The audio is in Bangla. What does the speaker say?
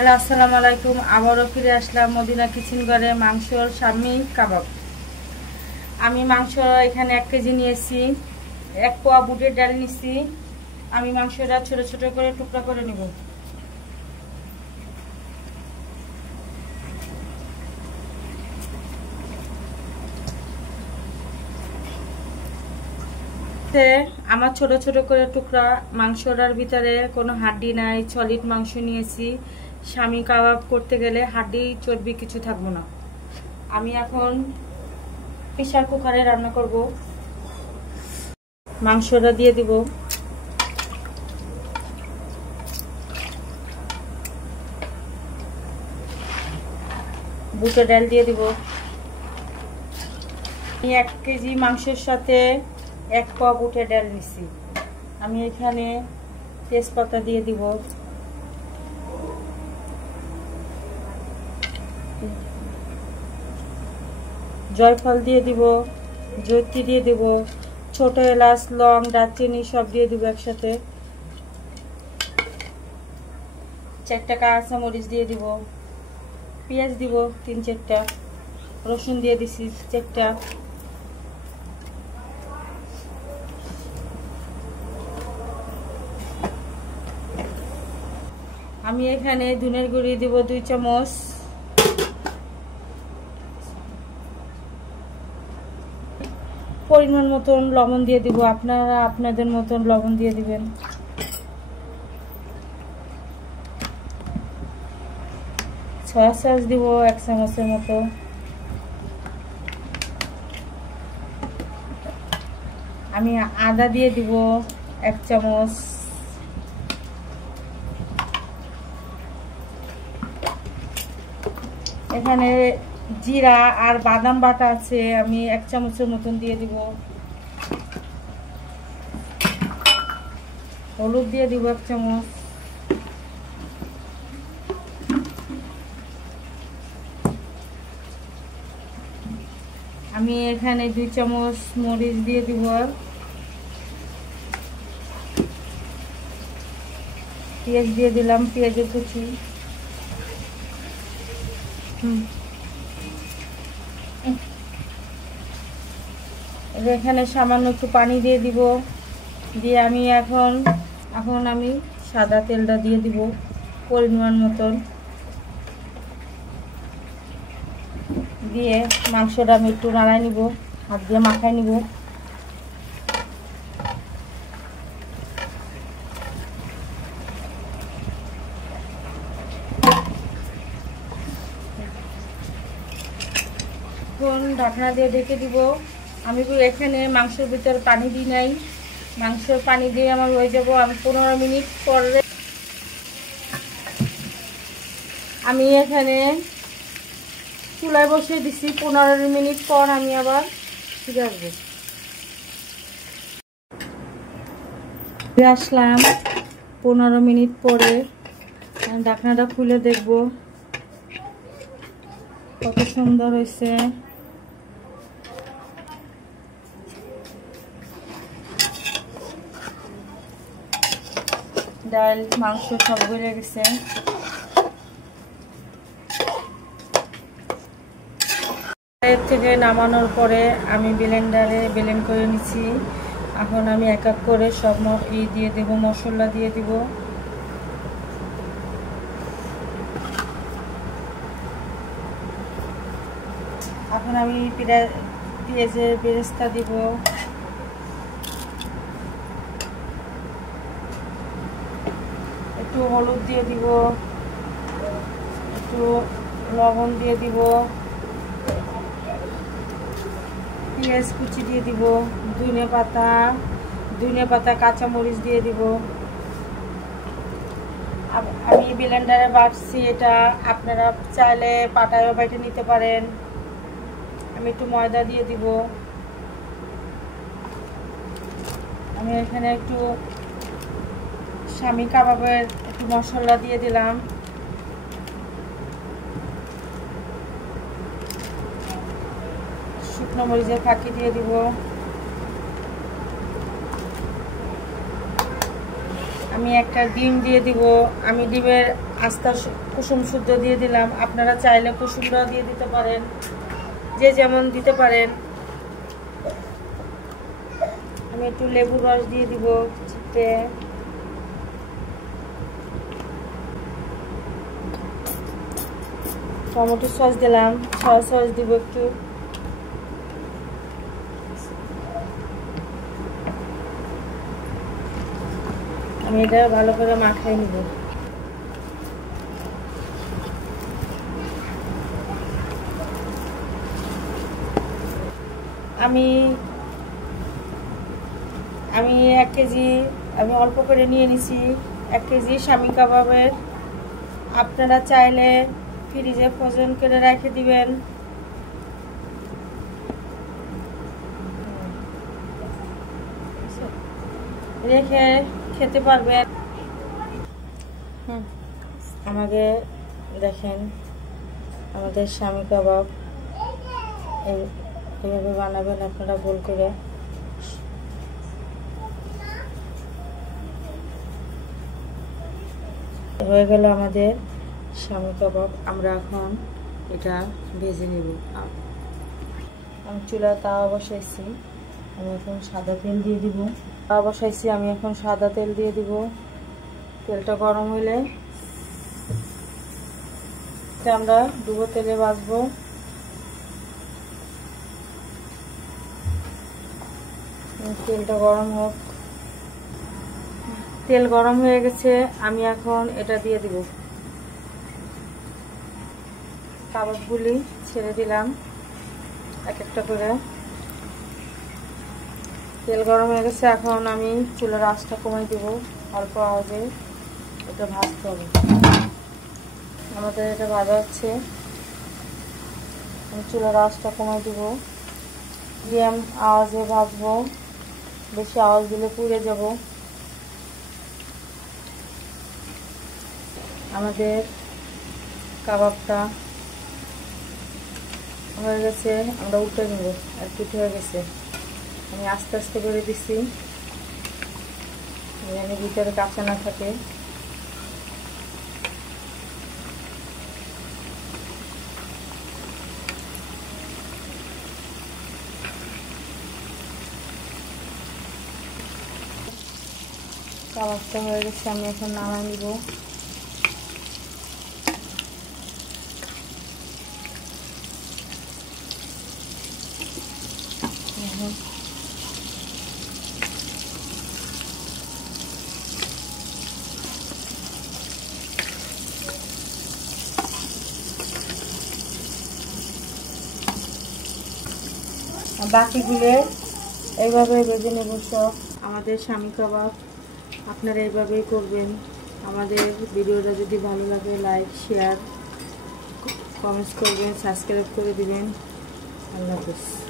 হ্যালো, আসসালামু আলাইকুম। আবারও ফিরে আসলাম মদিনা কিচেন ঘরে। মাংসর শামি কাবাব। আমি মাংস এখানে 1 কেজি নিয়েছি। 1 পোয়া বুটের ডাল নিয়েছি। আমি মাংসটা ছোট ছোট করে টুকরা করে নেব। আমার ছোট ছোট করে টুকরা মাংসটার ভিতরে কোনো হাড্ডি নাই, সলিড মাংস নিয়েছি। শামি কাবাব করতে গেলে হাড্ডি চর্বি কিছু থাকবো না। আমি এখন প্রেসার কুকারে রান্না করব। মাংসটা দিয়ে দিব। বুটের ডাল দিয়ে দিব। 1 কেজি মাংসের সাথে 1 পোয়া বুটের ডাল নিচ্ছি। আমি এখানে তেজপাতা দিয়ে দিব, জয়ফল দিয়ে দিব, জৈত্রী দিয়ে দিব, ছোট এলাচ, লং, দারচিনি সব দিয়ে দিব একসাথে। 4টা কাঁচামরিচ দিয়ে দিব, পেঁয়াজ দিব 3-4টা, রসুন দিয়ে দিছি 4টা। আমি এখানে ধনের গুঁড়ি দিব 2 চামচ, পরিমাণ মতন লবণ দিয়ে দিব। আপনারা আপনাদের মতন লবণ দিয়ে দিবেন। সয়া সস দিব 1 চামচের মতো। আমি আদা দিয়ে দিব 1 চামচ। এখানে জিরা আর বাদাম বাটা আছে, আমি 1 চামচের মতন দিয়ে দিব। হলুদ দিয়ে দিব 1 চামচ। আমি এখানে 2 চামচ মরিচ দিয়ে দিব। পেঁয়াজ দিয়ে দিলাম, পেঁয়াজের কুচি। এখানে সামান্য একটু পানি দিয়ে দিব। দিয়ে আমি এখন আমি সাদা তেলটা দিয়ে দিব পরিমাণ মতন। দিয়ে মাংসটা আমি একটু নাড়াই নিব, হাত দিয়ে মাখাই নিব। এখন ঢাকনা দিয়ে ঢেকে দিব। আমি এখানে মাংসের ভিতরে পানি দিই নাই, মাংসের পানি দিয়ে আমার হয়ে যাব। আমি 15 মিনিট পরে আমি এখানে চুলায় বসিয়ে দিচ্ছি। 15 মিনিট পর আমি আবার ফিরে আসবো। ফিরে আসলাম 15 মিনিট পরে। ঢাকনাটা খুলে দেখব কত সুন্দর হয়েছে। ডাল মাংস সব গলে গেছে। এর থেকে নামানোর পরে আমি ব্লেন্ডারে ব্লেন্ড করে নিচ্ছি। এখন আমি এক এক করে সব দিয়ে দেব, মশলা দিয়ে দিব। এখন আমি পেঁয়াজের বেরেস্তা দিব, একটু হলুদ দিয়ে দিব, একটু লবণ দিয়ে দিব, পেঁয়াজ কুচি দিয়ে দিব, ধনে পাতা কাঁচামরিচ দিয়ে দিব। আমি ব্লেন্ডারে বাটছি, এটা আপনারা চাইলে পাটায়ও বেটে নিতে পারেন। আমি একটু ময়দা দিয়ে দিব। আমি এখানে একটু শামি কাবাবের একটু মশলা দিয়ে দিলাম। শুকনো মরিচের ফাঁকি দিয়ে দিব। আমি একটা ডিম দিয়ে দিব। আমি ডিমের আস্তা কুসুম শুদ্ধ দিয়ে দিলাম, আপনারা চাইলে কুসুমটাও দিয়ে দিতে পারেন, যে যেমন দিতে পারেন। আমি একটু লেবুর রস দিয়ে দিব চিপে। টমেটো সস দিলাম, সয়া সস দিব একটু। আমি এটা ভালো করে মাখাই নিব। আমি 1 কেজি আমি অল্প করে নিয়ে নিছি 1 কেজি স্বামী কাবাবের। আপনারা চাইলে ফ্রিজে ফ্রোজেন করে রেখে দিবেন। রেখে খেতে পারবেন। আমাদের দেখেন আমাদের স্বামী কাবাব এইভাবে বানাবেন আপনারা গোল করে। হয়ে গেল আমাদের স্বামী কাবাব। আমরা এখন এটা ভেজে নেব। আমি চুলা তাওয়া বসাইছি, আমি এখন সাদা তেল দিয়ে দিব। তাওয়া বসাইছি, আমি এখন সাদা তেল দিয়ে দিব। তেলটা গরম হইলে আমরা ডুবো তেলে ভাজবো। তেলটা গরম হোক। তেল গরম হয়ে গেছে, আমি এখন এটা দিয়ে দিব। কাবাবগুলি ছেড়ে দিলাম এক একটা করে। তেল গরম হয়ে গেছে, এখন আমি চুলার আঁচটা কমাই দিব। অল্প আওয়াজে এটা ভাজতে হবে। আমাদের এটা ভাজা হচ্ছে, আমি চুলার আঁচটা কমাই দিব। মিডিয়াম আওয়াজে ভাজবো, বেশি আওয়াজ দিলে পুড়ে যাব। আমাদের কাবাবটা হয়ে গেছে, আমরা উল্টে নেব। আর পিঠ হয়ে গেছে, আমি আস্তে আস্তে করে দিচ্ছি যেন ভিতরে কাঁচা না থাকে। কাবাবটা হয়ে গেছে, আমি এখন নামাই নিব। বাকিগুলো এইভাবে ভেজে নেব সব। আমাদের স্বামী কাবাব আপনারা এইভাবেই করবেন। আমাদের ভিডিওটা যদি ভালো লাগে লাইক শেয়ার কমেন্টস করবেন, সাবস্ক্রাইব করে দিবেন। আল্লাহ হাফেজ।